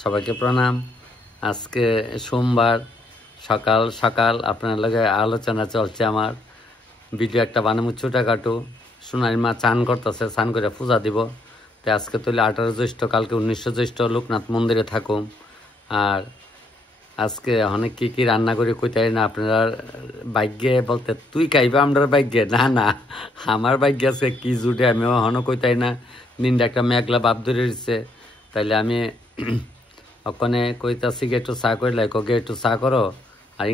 সবাইকে প্রণাম। আজকে সোমবার সকাল সকাল আপনার লগে আলোচনা চলছে। আমার ভিডিও একটা বানাবো ছোটখাটো। সোনার মা চান করতেছে, চান করে পূজা দিব। তো আজকে তুলে 18 জ্যৈষ্ঠ, কালকে 19 জ্যৈষ্ঠ লোকনাথ মন্দিরে থাকুম। আর আজকে অনেক কি রান্না করে কইতাই না আপনারা ভাগ্যে বলতে তুই খাইবা আমরা ভাগ্যে না না আমার ভাগ্যে আজকে কি জুটে আমি হন কইতাই না। নিন্দা একটা মেঘলা বাপ ধরে দিচ্ছে, তাইলে আমি ওখানে কইতাছি গে একটু চা করলে গে একটু চা করো। আর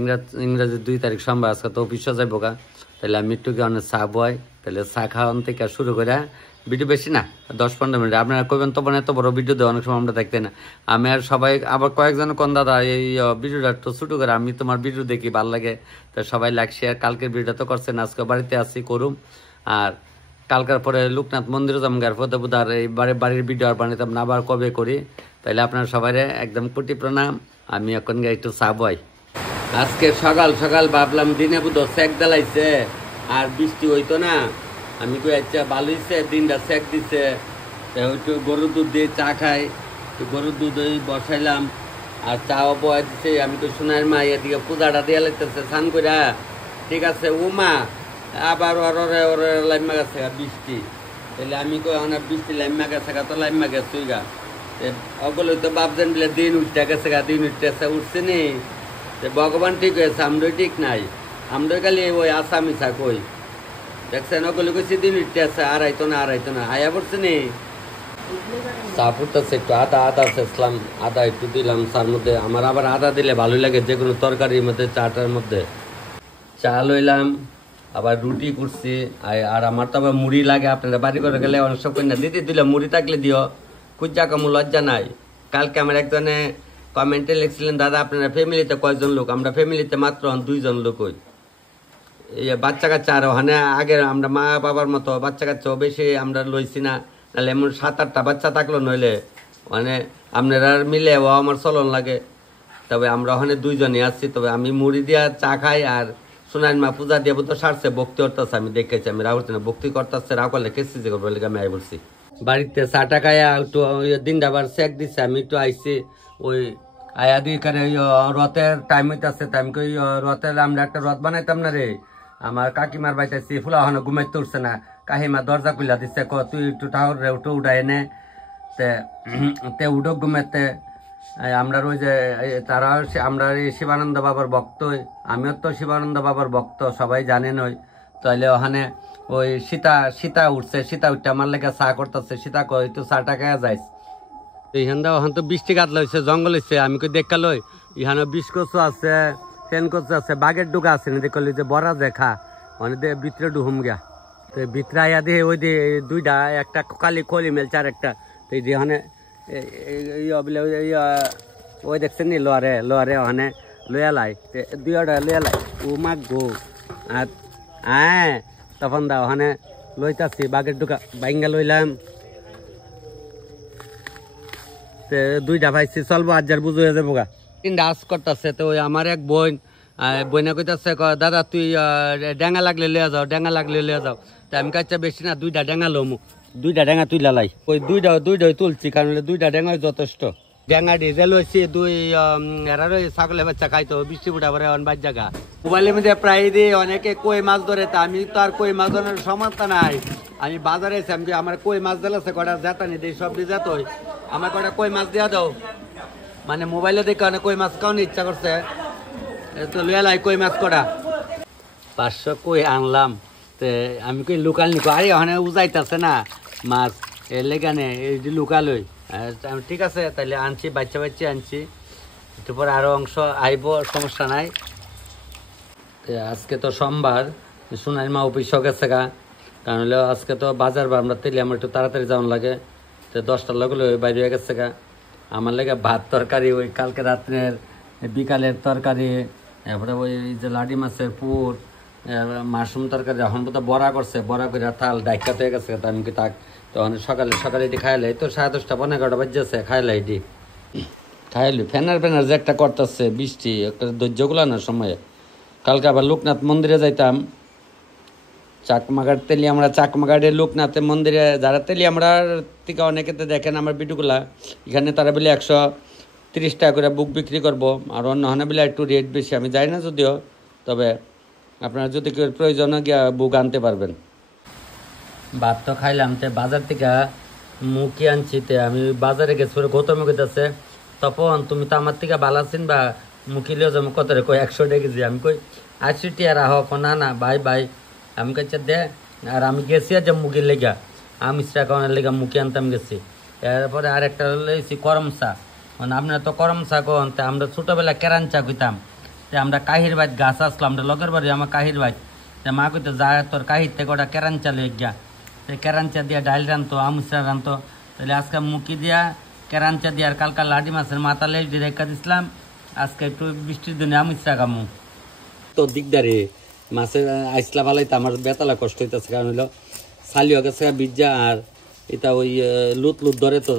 ইংরাজি 2 তারিখ সোমবার, আজকে তো অফিসে যাইব গা। তাহলে আমি একটু অনেক চা বয়, তাহলে চা খাওয়ান থেকে শুরু করে ভিডিও বেশি না 10-15 মিনিট। আপনারা কইবেন তো এত বড় ভিডিও দেয় অনেক সময় আমরা দেখতে না। আমি আর সবাই আবার কয়েকজন কোন দাদা এই ভিডিওটা একটু ছোটো করে, আমি তোমার ভিডিও দেখি ভালো লাগে, তো সবাই লাইক শেয়ার। কালকের ভিডিওটা তো করছেন, আজকে বাড়িতে আসি করুম। আর কালকার পরে লোকনাথ মন্দিরে যাম গার পদে বুধ, আর এই বাড়ির ভিডিও আর বানাইতাম না, আবার কবে করি। তাইলে আপনার সবাই একদম কোটি প্রণাম। আমি এখন গিয়ে একটু চা বই। আজকে সকাল সকাল ভাবলাম দিনে বুধ সেক দেলাইছে আর বৃষ্টি হইতো না। আমি কই আচ্ছা ভালো হইছে, দিনটা সেক দিছে, একটু গরুর দুধ দিয়ে চা খাই। গরুর দুধ ওই বসাইলাম আর চাও বয়া দিছে। আমি তো সোনার মা এদিকে পূজাটা দিয়ে লাগতেছে স্নান কইরা। ঠিক আছে ও মা, আবার ওরে লাইমা গেছে বৃষ্টি। তাহলে আমি কই অনেক বৃষ্টি লাইমা গেছে গা, তো লাইমা গেছে গা। অগলে তো ভাবছেন বলে দিন উঠতে গেছে গা, দিন উঠতেছে উঠছে নি। ভগবান ঠিক হয়েছে, আমরাই ঠিক নাই। আমরাই খালি ওই আসামিসা কই দেখছেন। ওগুলো কইছি দিন উঠতে আছে, আর আইতো না আয়া পড়ছে নি। চা ফুটতেছে একটু আদা ইসলাম, আদা একটু দিলাম চার মধ্যে। আমার আবার আদা দিলে ভালোই লাগে যে কোনো তরকারির মধ্যে, চাটার মধ্যে। চা লইলাম, আবার রুটি করছি। আর আমার তো আবার মুড়ি লাগে। আপনারা বাড়ি করে গেলে অনেক সব না দিতে দিলে মুড়ি থাকলে দিও, কুচা কামু লজ্জা নাই। কালকে আমার একজনে কমেন্টে লিখছিলেন, দাদা আপনারা ফ্যামিলিতে কয়জন লোক? আমরা ফ্যামিলিতে মাত্র 2 জন লোক হই। এই বাচ্চা কাচ্চা আর ওখানে আগে আমরা মা বাবার মতো বাচ্চা কাচ্চাও বেশি আমরা লইছি না। নাহলে এমন 7-8টা বাচ্চা থাকলো নইলে মানে আপনারা মিলে ও আমার চলন লাগে। তবে আমরা ওখানে 2 জনই আসছি। তবে আমি মুড়ি দিয়া চা খাই। আর সোনার মা পূজা দিয়ে তো সারছে, ভক্তি করতেছে। আমি দেখেছি, আমি রাহুল না ভক্তি করতেছে, রাহ করলে কেসি যে করবো আমি আই বলছি। বাড়িতে চাটা খাইয়া একটু দিনটা আবার চেক দিচ্ছে। আমি একটু আইসি ওই আয়া দিয়ে করে রথের টাইম হইতেছে। টাইম কই রথের আমরা একটা রথ বানাইতাম না রে। আমার কাকিমার বাইতেছি ফুলা হনো ঘুমাইতে উঠছে না। কাহিমা দরজা খুলা দিচ্ছে, ক তুই একটু টাহর রে উঠো, উঠাই নে তে উঠো ঘুমাইতে। আমরা ওই যে তারা আমরা শিবানন্দ বাবার ভক্ত, আমিও তো শিবানন্দ বাবার ভক্ত, সবাই জানেন। ওই তাইলে ওখানে ওই সীতা উঠছে, সীতা উঠতে আমার লেগে চা করতেছে। সীতা কই তুই চাটা খাইয়া যাইস। এইখান ওখান তো বৃষ্টি কাটলা হয়েছে, জঙ্গল হয়েছে। আমি কই দেখা লই ইহানো বিষ কচু আছে, ফেন কচু আছে, বাঘের ডুকা আছে না দেখলি যে বড়া দেখা মানে ভিতরে ডুহুম গা। তো ভিতরে আয়া দিয়ে ওই দিয়ে 2টা, একটা কালি কলি মেলছে আর একটা। তো এই ওখানে ওই দেখছেন নি লোয়ারে ওখানে লইয়া লাই 2টা লইয়া লাই ও মাগ গো। আর হ্যাঁ তখন দা ওখানে লইতাছি বাঘের ডুকা বাইঙ্গা লইলাম। 2টা পাইছি, চলবো আজ বুঝো হয়ে যাবো গা। 3টা আজ করতেছে। তো ওই আমার এক বইনা কইতাছে, দাদা তুই ডেঙ্গা লাগলে লিয়া যাও। তো আমি কাছে বেশি না 2টা ডেঙ্গা লমু, 2টা ডেঙ্গা তুই লালাই। ওই 2টাই তুলছি, কারণ 2টা ডেঙ্গাই যথেষ্ট। ডেঙ্গা ডিজেল হয়েছি 2 এরার ছাগলের বাচ্চা খাইতো বৃষ্টি ফুটা পরে বাদ জায়গা। মোবাইলের মধ্যে প্রায় দিয়ে অনেকে কই মাছ ধরে, তা আমি তো আর কই মাছ ধরার সমর্থ নাই। আমি বাজারে এসে আমি আমার কই মাছ দিলাছে কটা জেতানি দিই, সব দিয়ে যেত আমার কটা কই মাছ দিয়া দাও। মানে মোবাইলে দেখে অনেক কই মাছ খাওয়ানোর ইচ্ছা করছে, তো লুয়া লাই কই মাছ কটা 500 কই আনলাম। তো আমি কই লুকাল নিকো, আরে ওখানে উজাইতেছে না মাছ, এর লেগানে এই লুকালই। ঠিক আছে তাহলে আনছি, বাচ্চা আনছি। একটু পরে আরো অংশ আইব, সমস্যা নাই। আজকে তো সোমবার, সোনার মা অফিস গেছে গা। কারণ হলো আজকে তো বাজার বা আমরা তেলে আমার একটু তাড়াতাড়ি যাওয়ান লাগে। তো 10টার লগে বাইরে হয়ে গেছে গা। আমার লেগে ভাত তরকারি, ওই কালকে রাত্রের বিকালের তরকারি, তারপরে ওই যে লাডি মাছের পুর, মাশরুম তরকারি। এখন বোধ বড়া করছে, বড়া করে থাল ডাইকা হয়ে গেছে। আমি কি থাক তখন সকালে এটি খাইলাই। তো 10:30 11টা বাজছে, খাইলাই এটি খাইলি। ফ্যানার যে একটা করতেছে বৃষ্টি, একটা ধৈর্য গুলানোর সময়। কালকে আবার লোকনাথ মন্দিরে যাইতাম, চাকমাঘাট তেলিয়ামড়া, চাকমাঘাটের লোকনাথের মন্দিরে যারা তেলিয়ামড়ার থেকে অনেকে তো দেখেন আমার ভিডিওগুলা। এখানে তারা বলে 30 টাকা করে বুক বিক্রি করব। আর অন্য হানাবিলা একটু রেট বেশি, আমি জানি না যদিও, তবে আপনারা যদি কেউ প্রয়োজন গিয়া বুক আনতে পারবেন। ভাত তো খাইলাম, তো বাজার থেকে মুখি আনছি। তে আমি বাজারে গেছি, পরে গৌতম গেছে, তখন তুমি তো আমার থেকে ভালো আছেন বা মুখি লিও যাবো কত রে, কই 100 টাকা কেজি। আমি কই 80 টাকা রাখো, না না ভাই ভাই, আমি কাছে দে। আর আমি গেছি যে মুখির লেগা, আমি খাওয়ানোর লেগা মুখি আনতাম গেছি। এরপরে আরেকটা লইছি করম চা, মানে আপনারা তো করম চা কন, তা আমরা ছোটোবেলা কেরান চা কইতাম। তে আমরা কাহির বাইত গাছ আসলাম, আমরা লগের বাড়ি আমার কাহির বাইত, তে মা কইতো যা তোর কাহির থেকে ওটা কেরান চা লই গিয়া। তো কেরাঞ্চা দিয়া ডাইল রানতো, আমুচা রানতো। তাহলে আজকে মুখি দিয়া কেরাঞ্চা দিয়া আর কালকা লাডি মাছের মাথা লেজ দিয়ে রেখা দিছিলাম। আজকে একটু বৃষ্টির দিনে আমুচা খামু। তো দিকদারে মাছের আইসলা ফালাইতে আমার বেতালা কষ্ট হইতেছে, কারণ হইলো চালিও গেছে বিজ্জা, আর এটা ওই লুত লুত ধরে তো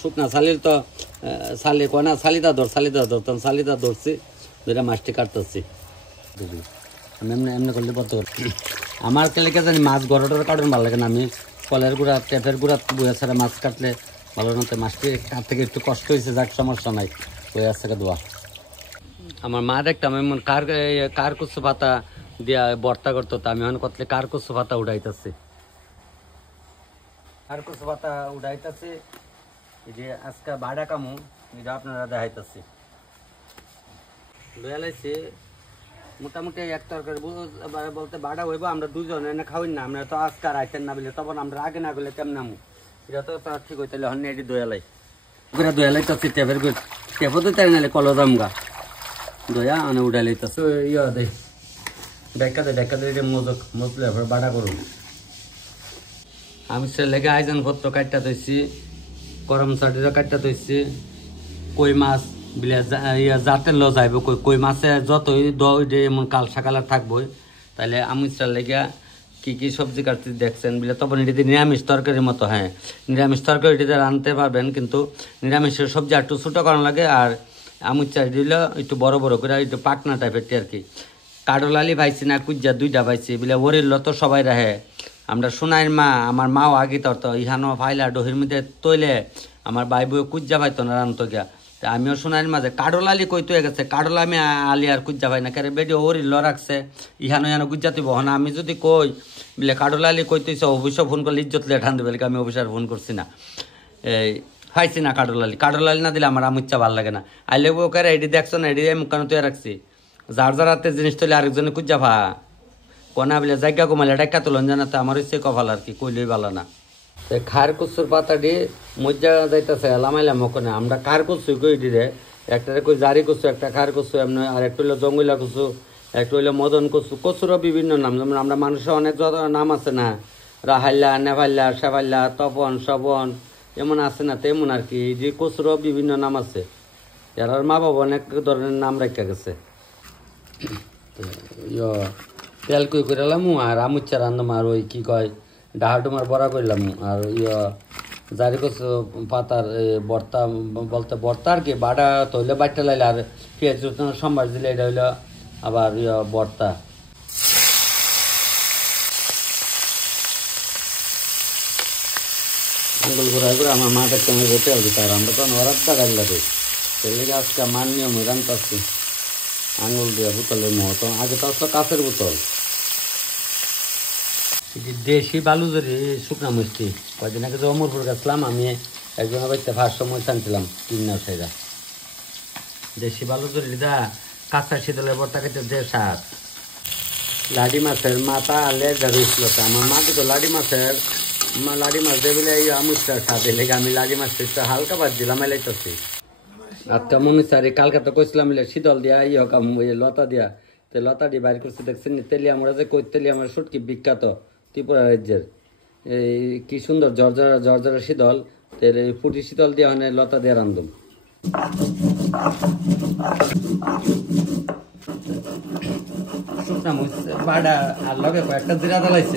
শুকনা চালির তো চালি কয় না, চালিটা ধরতাম, চালিটা ধরছি, ধরে মাছটি কাটতেছি। আমি এমনি এমনি করলে পড়তে পারছি। আমার কেলেকে জানি মাছ গড়টার কাটন ভালো লাগে না, আমি কলের গুঁড়া টেপের গুঁড়া বইয়া ছাড়া মাছ কাটলে ভালো না। মাছটি কাট থেকে একটু কষ্ট হয়েছে, যাক সমস্যা নাই, বইয়া থেকে দোয়া। আমার মা দেখতাম এমন কার কুচু পাতা দিয়া বর্তা করতো, তা আমি এখন কতলে কার কুচু পাতা উঠাইতেছি, কার কুচু পাতা উঠাইতেছি। এই যে আজকে বাড়া কামু, এটা আপনারা দেখাইতেছি। বেলাইছি মোটামুটি এক তরকারি বলতে বাড়া হইব, আমরা দুজন এনে খাওয়াই না, আমরা তো আজকার আইতেন না বলে, তখন আমরা আগে না গেলে কেমন নামু, এটা তো ঠিক হইতে হন এটি দয়ালাই করে দয়ালাই তো টেপের টেপও তো তাই নাহলে কলো দামগা দয়া আনে উঠাই লাইতেছে। ইয়া দে দেখা দে মজক মজলে বাড়া করুন। আমি সে লেগে আয়োজন পত্র কাটটা ধরছি, গরম চাটিরও কাটটা ধরছি, কই মাছ বিলে জাতের ল যাইব, কই মাছে যতই এমন কাল সকালে থাকবই। তাহলে আমিষটার লেগে কী কী সবজি কাটতে দেখছেন বিলে, তখন এটিতে নিরামিষ তরকারির মতো। হ্যাঁ, নিরামিষ তরকারি এটিতে রাঁধতে পারবেন, কিন্তু নিরামিষের সবজি একটু ছোটো করানো লাগে। আর আমিষটা দিলে একটু বড় বড় করে, একটু পাকনা টাইপের আর কি। কাঠলালি পাইছি না কুজ্জা 2টা পাইছি বিলে, ওরির ল তো সবাই রাহে। আমরা সোনাইর মা, আমার মাও আগে তরতো ইহানো ফাইলা ডহির মধ্যে তৈলে আমার ভাই বউ কুজ্জা পাইতো না রান্ত গিয়া। আমিও সোনাইর মাঝে কাডল আলি কইতে গেছে, কাডল আমি আলি আর কুজ্জা পাই না, কেরে বেডি ওরি ল রাখছে ইহানো ইহানো গুজ্জা তুই বহনা। আমি যদি কই বলে কাডল আলি কইতেছ, অবশ্য ফোন করলে ইজ্জত লে ঠান দেবে, আমি অবশ্য আর ফোন করছি না। এই পাইছি না কাডল আলি না দিলে আমার আমুচ্ছা ভালো লাগে না। আইলে বউ কেরে এটি দেখছো না, এটি মুখানো তুই রাখছি, যার যার হাতে জিনিস তৈলে আরেকজনে কুজ্জা ভা কনা বলে জায়গা কমালে ডাক্কা তোলন জানাতে আমার হচ্ছে কপাল আর কি, কইলেই ভালো না। খার কুচুর পাতা দিয়ে মজ্জা যাইতেছে লামাইলাম ওখানে। আমরা কার কুচু কই দিয়ে একটা কই জারি কুচু, একটা খার কুচু এমনি, আর একটা হইলো জঙ্গিলা কুচু, একটা হইলো মদন কুচু। কচুরও বিভিন্ন নাম, যেমন আমরা মানুষের অনেক নাম আছে না, রাহাল্লা, নেভাল্লা, সেভাল্লা, তপন, শবন, এমন আছে না, তেমন আর কি। যে কচুরও বিভিন্ন নাম আছে, এরার মা বাবা অনেক ধরনের নাম রেখে গেছে। তেল কই করলাম আর আমুচ্ছা রান্নাম, আর ওই কি কয় ডাহাটুমার বড়া করলাম, আর জারি কচু পাতার বর্তা বলতে বর্তা আর কি। বাটা তো হইলে বাটটা লাইলে, আর পেঁয়াজ রসুন সম্বার দিলে এটা হইলো আবার বর্তা। আঙ্গুল ঘুরাই করে আমার মা দেখতে আমি তেল দিতে, আর আমরা তো ওরাটা গাড়ি লাগে, তেলে আজকে মান নিয়ম রান্তাছি আঙুল দিয়ে বোতলের মতো। আগে তো আসলো কাঁচের বোতল। দেশি বালুজরি শুকনা মিষ্টি, কয়েকদিন আগে অমরপুর গেছিলাম আমি, একজনের বাড়িতে 500 মরিচ আনছিলাম 3 ব্যবসায়ীরা। দেশি বালুজরি দা কাঁচা শীতলের বর্তা খেতে যে স্বাদ। লাডি মাছের মাথা আলে রয়েছিল, আমার মা কিন্তু লাডি মাছ দিয়ে বলে এই আমুচটা স্বাদ লেগে আমি লাডি মাছটা হালকা বাদ দিলাম এলাইতেছি। আচ্ছা মনে চারি কালকে তো কইছিলাম শীতল দিয়া কাম লতা দিয়া, তো লতা দিয়ে বাইর করছে দেখছেন। তেলিয়া আমরা যে কই তেলিয়া আমরা সুটকি বিখ্যাত ত্রিপুরা রাজ্যের, এই কি সুন্দর জর্জরা শীতল, তেল ফুটি শীতল দিয়া হয় লতা দিয়ে রান্ধুম। শুকনা মরিচ বাড়া আর লগে কয়েকটা জিরা দালাইছে,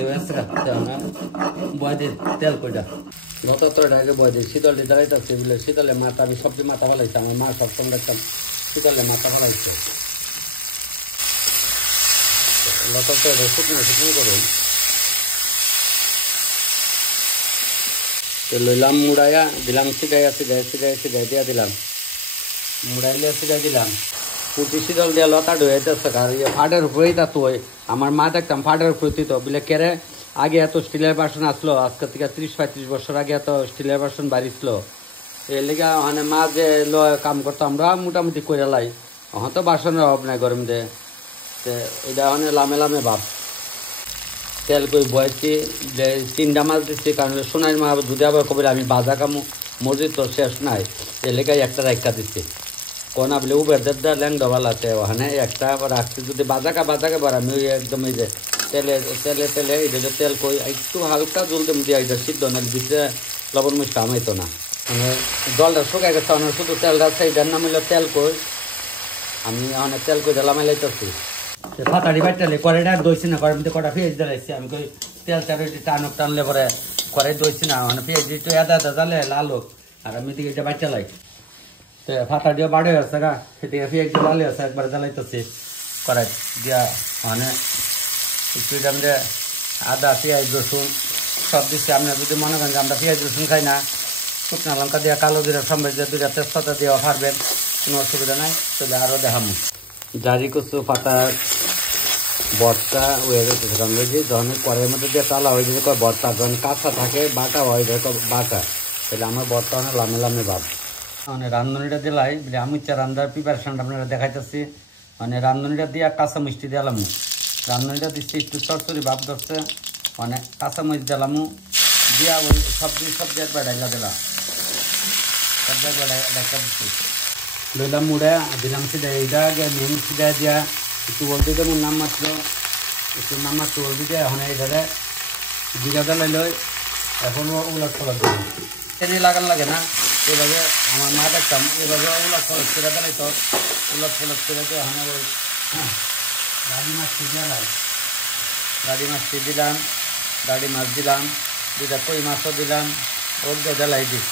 বয় দিয়ে তেল কইটা লতা তো আগে বয় দিয়ে শীতল দিয়ে দাঁড়াইতেছে বলে। শীতলে মাথা আমি সবজি মাথা ফেলাইছি, আমার মা সবসময় দেখতাম শীতলে মাথা ফেলাইছে। লতা তো শুকনো করুন, লইলাম মুড়াইয়া দিলাম, সিগাইয়া দিয়া দিলাম। মুড়াইলে সিটা দিলাম পুটি শীতল দিয়ে লতা ঢুয়েছে আর ফাটের উপরেই তা তো আমার মা দেখতাম ফাটের উপরে তো বলে কেড়ে আগে এত স্টিলের বাসন আসলো আজকে থেকে 30-35 বছর আগে এত স্টিলের বাসন বাড়িছিল এর লেগে মানে মা যে কাম করতো আমরা মোটামুটি করে লাই এখন তো বাসনের অভাব নাই গরম দিয়ে এটা মানে লামে লামে ভাব তেল করে বয়েছি 3টা মাছ দিচ্ছি কারণ সোনার মা দুধে আবার কবে আমি বাজা কামু মসজিদ তো শেষ নাই এর লেগে একটা রাখা দিচ্ছি কোনা বলে উবের দেবদা ল্যাং ডবাল আছে ওখানে একটা রাখছি যদি বাজাকা বার আমি ওই একদম এই যে তেলে এটা তেল কই একটু হালকা জ্বলতে দিয়ে এটা সিদ্ধ নেই ভিতরে লবণ মিষ্টি আমাইতো না মানে জলটা শুকাই গেছে অনেক শুধু তেলটা সেইটার নাম হইলো তেল কই আমি অনেক তেল কই দিলাম লাইতেছি ফাতাড়ি বাইটালে কড়াইটা দইছি না কড়াই মধ্যে কটা পেঁয়াজ দিলাইছি আমি কই তেল টানলে পরে কড়াই দইছি না মানে পেঁয়াজ একটু আদা জালে লাল হোক আর আমি দিকে এটা বাইটা লাই তো ফাটা দিয়ে বাড়ে আছে গা সেদিকে পেঁয়াজ দিয়ে লালে আছে একবার জ্বালাইতেছি কড়াই দিয়া মানে একটু আমরা আদা পেঁয়াজ রসুন সব দিচ্ছি আপনার যদি মনে করেন যে আমরা পেঁয়াজ রসুন খাই না শুকনা লঙ্কা দিয়ে কালো জিরা সম্বাস দিয়ে 2টা তেজপাতা দিয়ে ফারবেন কোনো অসুবিধা নাই তবে আরও দেখামো জারি কচু পাতা বর্তা হয়ে গেছে যখন কড়াইয়ের মধ্যে দিয়ে তালা হয়ে যেতে বর্তা যখন কাঁচা থাকে বাটা হয়ে যায় বাটা তাহলে আমার বর্তা অনেক লামে লামে ভাব মানে রান্ধনিটা দিলাই বলে আমি রান্নার প্রিপারেশনটা আপনারা দেখাইতেছি মানে রান্ধনিটা দিয়ে কাঁচা মিষ্টি দিলাম রান্ধনিটা দিচ্ছি একটু চরচরি ভাব ধরছে মানে কাঁচা মরিচ দিলাম দিয়া ওই সবজি একবার ডাইলা দিলাম সবজি একবার ডাইকা দিচ্ছি লইলাম মুড়ে দিলাম সেটা এইটা আগে মেন সিটা দিয়া একটু বলতে দেবো নামমাত্র একটু নামমাত্র বলতে দিয়ে এখন এইটারে জিরা ডালাই লই এখন উলট ফলট দেবো এনে লাগান লাগে না এভাবে আমার মা দেখতাম এভাবে উলট ফলট করে ডালাই তো উলট ফলট করে দিয়ে এখন ওই দাড়ি মাছটি দিলাম দাড়ি মাছটি দিলাম দাড়ি মাছ দিলাম 2টা কই মাছও দিলাম ওর দিয়ে ডালাই দিই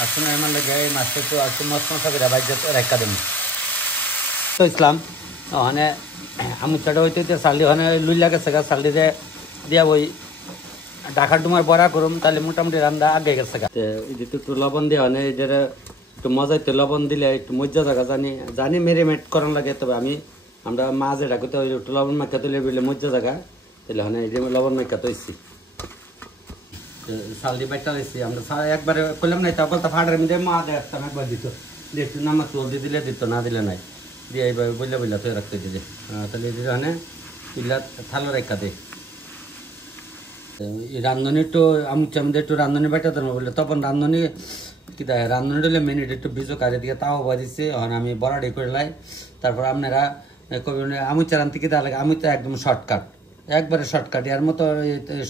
আর শুনে আমার লাগে এই মাছটা একটু একটু মশমশা করে বাইরে রেখা দেবো তো ইসলাম ওখানে আমুচাটা হইতে চালদি ওখানে লুই লাগেছে গা চালদি দিয়া ওই ডাকা ডুমার বড়া করুম তাহলে মোটামুটি রান্না আগে গেছে গা একটু লবণ দিয়ে ওখানে এদের একটু মজাইতে লবণ দিলে একটু মজা জায়গা জানি মেরিমেট করার লাগে তবে আমরা মাঝে ডাকুতে ওই একটু লবণ মাখা তুলে বললে মজা জায়গা তাহলে ওখানে এই যে লবণ মাখা তৈছি সালদি বাইটা লাইছি আমরা একবারে করলাম নাই তখন তো ফাটার মধ্যে মা দেখতাম একবার দিত একটু নামাজ জলদি দিলে দিত না দিলে নাই দিয়ে এইভাবে বইলা তো রাখতে দিলে তাহলে এই যে পিলা থালো রেখা দেয় রান্ধনি একটু আমুচার মধ্যে একটু রান্ধনি বাইটা দেবো বললে তখন রান্ধনি কি দেয় রান্ধনি দিলে মিনিট একটু বিজো কাজে দিকে তাও বাজিছে এখন আমি বড়াডি করে লাই তারপর আপনারা আমুচা রান্ধতে কি দেওয়া লাগে আমুচা একদম শর্টকাট একবারে শর্টকাট এর মতো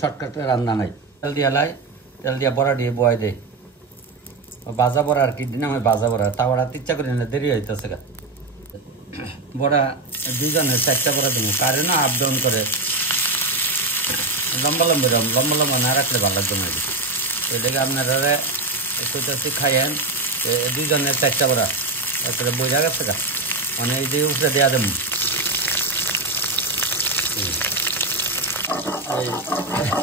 শর্টকাট রান্না নাই তেল দিয়া লাই তেল দিয়া বড়া দিয়ে বয় দেয় বাজা বড়া আর কি দিন আমি বাজা বড়া তাওয়াটা ইচ্ছা করি না দেরি হইতেছে গা বড়া 2জনের 4টা বড়া দেবো কারে না আপ ডাউন করে লম্বা লম্বা না রাখলে ভালো লাগবে না এদিকে আপনারা একটু খাইয়েন 2জনের 4টা বড়া একটা বোঝা গেছে গা মানে এই যে উপরে দেওয়া দেবো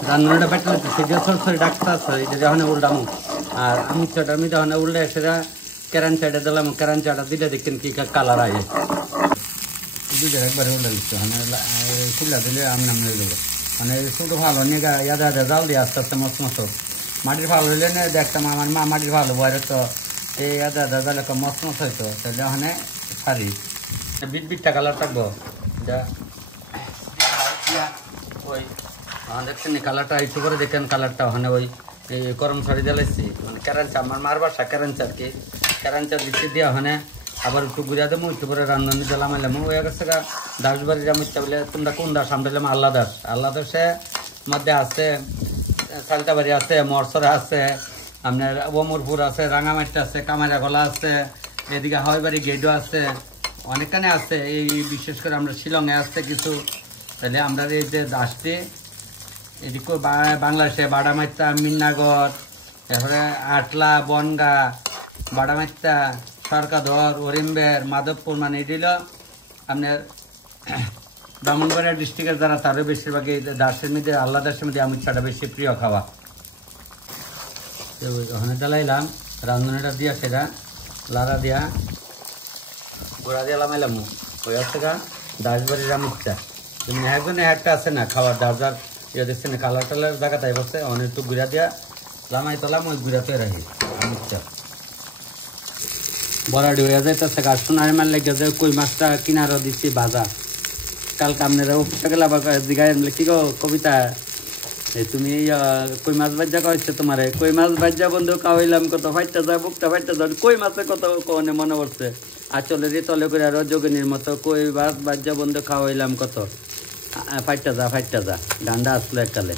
রান্নাটা বেটে সেটা সরসরি ডাক্তার এটা যখন উল্টামো আর আমি চটার মধ্যে যখন উল্টে সেটা কেরান চাটা দিলাম কেরান চাটা দিলে দেখেন কি কালার আয় দুধের একবারে উল্টে দিচ্ছে মানে খুললা দিলে আমনে আমনে দেবো মানে ছোটো ভালো নিয়ে ইয়াদা জাল দিয়ে আস্তে আস্তে মশমশ মাটির ভালো হইলে না দেখতাম আমার মা মাটির ভালো বাইরে তো এই আদা জালে মশমশ হইতো তাহলে ওখানে সারি বিটটা কালার থাকবো যা ওই দেখছেন কালারটা একটু করে দেখেন কালারটা ওখানে ওই গরম শাড়ি জ্বালাইছি মানে কেরাঞ্চা আমার মার বাসা কেরাঞ্চা আর কি কেরাঞ্চা দিচ্ছি দিয়ে ওখানে আবার একটু ঘুরিয়া দেবো একটু করে রান্ধনি জ্বালাম এলাম হয়ে গেছে গা দাসবাড়ির আমি ইচ্ছা বলে তোমরা কোন দাস আমরা এলাম আল্লাহ দাসে মধ্যে আছে সালতাবাড়ি আছে মরসরা আছে আপনার ওমরপুর আছে রাঙামাটি আছে কামারা গলা আছে এদিকে হাওয়াইবাড়ি গেটও আছে অনেকখানে আছে এই বিশেষ করে আমরা শিলংয়ে আসতে কিছু তাহলে আমরা এই যে আসছি এদিকে বাংলাদেশে বাডামাইতা মিন্নাগর তারপরে আটলা বনগা বাডামাইতা সরকাদর অরিম্বের মাধবপুর মানে এটি আপনার ব্রাহ্মণবাড়িয়া ডিস্ট্রিক্টের যারা তারও বেশিরভাগই দাসের মধ্যে আল্লাহ দাসের মধ্যে আমুচাটা বেশি প্রিয় খাওয়া ওখানে জ্বালাইলাম রাঁধুনিটা দিয়া সেটা লাড়া দিয়া গোড়া দিয়ে লামাইলাম ওই হচ্ছে গা দাসবাড়ির আমুচ্চা তুমি একজনে একটা আছে না খাওয়ার যার ইয়ে দেখছে না কালার টালার জায়গা তাই বসছে অনেক একটু গুড়া দিয়া লামাই তোলাম ওই গুড়াতে রাখি আমুচ্চা বড়াডি হয়ে যাইতেছে গা সোনার মাল লেগে যে কই মাছটা কিনারও দিচ্ছি ভাজা কালকে আপনারা অফিসে গেলে আবার জিগাই আনলে কি গো কবিতা তুমি কই মাছ বাজ্যা খাওয়াইছে তোমার কই মাছ বাজ্যা বন্ধু খাওয়াইলাম কত ফাইটটা যায় বুকটা ফাইটটা যায় কই মাছের কত কনে মনে পড়ছে আচলে রে তলে করে আরো যোগিনীর মতো কই মাছ বাজ্যা বন্ধু খাওয়াইলাম কত ফাইটটা যা ডান্ডা আসলো এককালে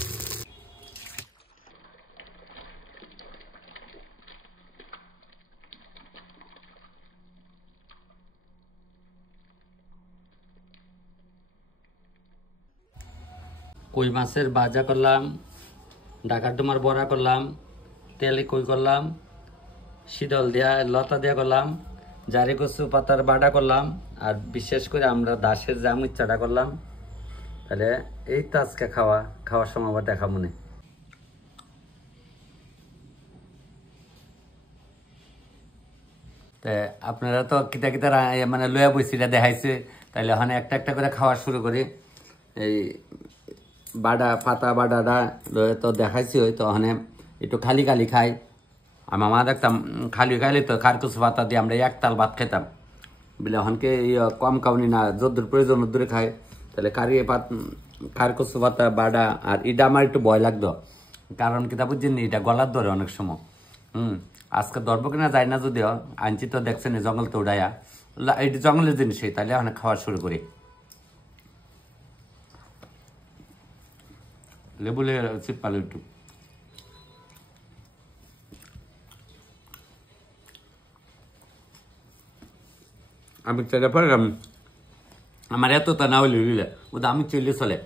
কই মাছের ভাজা করলাম ঢাকার ডুমার বড়া করলাম তেলে কই করলাম শীতল দিয়া লতা দিয়া করলাম জারি কচু পাতার বাটা করলাম আর বিশেষ করে আমরা দাসের জামুচ্চাটা করলাম তাহলে এই তো আজকে খাওয়ার সময় আবার দেখা মনে তা আপনারা তো কিতা কিতা মানে লয়া বইছিলা দেখাইছে তাহলে ওখানে একটা একটা করে খাওয়া শুরু করি এই বাডা পাতা বাডাটা তো দেখাইছি ওই তো ওখানে একটু খালি খাই আমার মা দেখতাম খালি খাইলে তো খারকুচ পাতা দিয়ে আমরা একতাল ভাত খেতাম বলে ওখানকে কম কাউনি না যদ্দুর প্রয়োজন দূরে খায় তাহলে খারকুচ পাতা বাডা আর এটা আমার একটু ভয় লাগতো কারণ কিতা বুঝছেন এটা গলার ধরে অনেক সময় আজকে ধরবো কিনা যায় না যদিও আনছি তো দেখছেন জঙ্গল তো উড়াইয়া এটা জঙ্গলের জিনিসই তাহলে ওখানে খাওয়া শুরু করি লেবু চিপালো একটু আমি আমার এত তা না হইলে ও আমি চলে চলে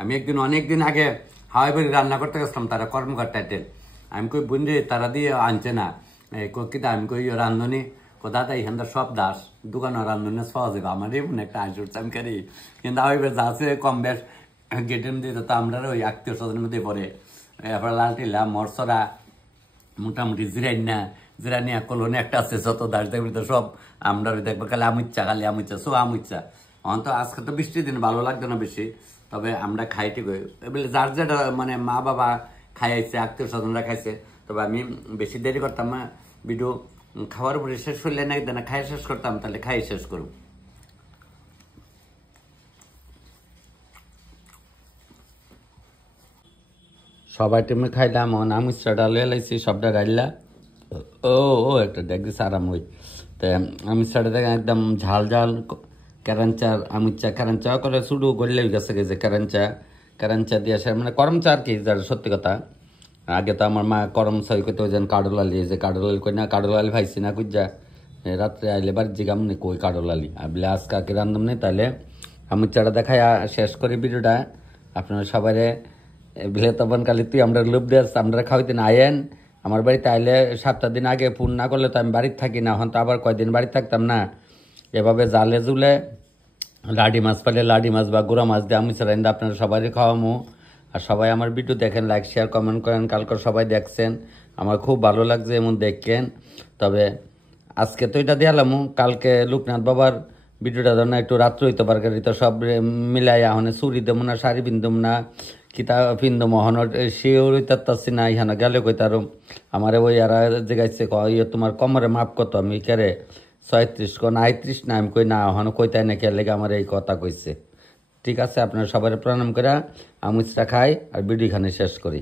আমি একদিন অনেকদিন আগে হাওয়াই বাড়ি রান্না করতে গেছিলাম তারা কর্মকার টাইটেল আমি কই বুঝলি তারা দিয়ে আনছে না কিতা আমি কই রান্ধনি দাদা এখানকার সব দাস দোকানে রান্ধনি পাওয়া যাবে আমার এমন একটা আজ উঠছে আমি কারি কিন্তু হাওয়াই বাড়ি যা আছে কম বেশ গেটের মধ্যে তো আমরা ওই আত্মীয় স্বজনের মধ্যে পড়ে এরপরে লালটিলা মরসরা মোটামুটি জিরানিয়া কলোনি একটা আছে যত দাস দেখবি তো সব আমরা দেখবো খালি আমুচ্চা সো আমুচ্চা তো আজকে তো বৃষ্টির দিন ভালো লাগতো না বেশি তবে আমরা খাই ঠিক এবার যার যেটা মানে মা বাবা খাইছে আত্মীয় স্বজনরা খাইছে তবে আমি বেশি দেরি করতাম না ভিডিও খাওয়ার উপরে শেষ করলে না খাই শেষ করতাম তাহলে খাই শেষ করব সবাই টেমে খাইলাম আমুচ্চাটা লয়ে লাইছি সবটা গাইলা ও একটা দেখছি আরাম হই তো আমুচ্চাটা দেখে একদম ঝাল কেরাঞ্চার আমুচ্চা কেরাঞ্চা করে শুধু গড়লে গেছে যে কেরাঞ্চা দিয়ে আসে মানে করম চা আর কি যার সত্যি কথা আগে তো আমার মা করম চাই করতে যেন কাডলালি যে কাডলালি কই না কাডলালি ভাইছি না কুজা রাত্রে আইলে বাড়ি জিগাম নি কই কাডলালি বলে আজকে আগে রান্ধম নেই তাহলে আমুচ্চাটা দেখাই শেষ করি ভিডিওটা আপনারা সবাই বিলে তখন কালি তুই আমরা লোভ দিয়ে আমরা খাওয়াইতে না আয়েন আমার বাড়িতে আইলে 7 দিন আগে ফোন না করলে তো আমি বাড়িতে থাকি না এখন তো আবার কয়দিন বাড়িতে থাকতাম না এভাবে জালে জুলে লাডি মাছ পালে লাডি মাছ বা গুঁড়া মাছ দিয়ে আমি চালাইন আপনারা সবাই খাওয়ামো আর সবাই আমার ভিডিও দেখেন লাইক শেয়ার কমেন্ট করেন কালকে সবাই দেখছেন আমার খুব ভালো লাগছে এমন দেখেন তবে আজকে তো এটা দিয়ালাম কালকে লোকনাথ বাবার ভিডিওটা ধর না একটু রাত্র হইতে পারে তো সব মিলাই এখন চুরি দেব না শাড়ি পিনদম না কিতা পিন্দম হনর শিওর হইতাছি না ইহানো গেলে কইতার আমার ওই আর জেগাইছে তোমার কমরে মাপ কত আমি কেরে 36 কোন 38 না আমি কই না হন কইতাই না কে লেগে আমার এই কথা কইছে ঠিক আছে আপনারা সবাই প্রণাম করে আমুচটা খাই আর ভিডিও খানে শেষ করি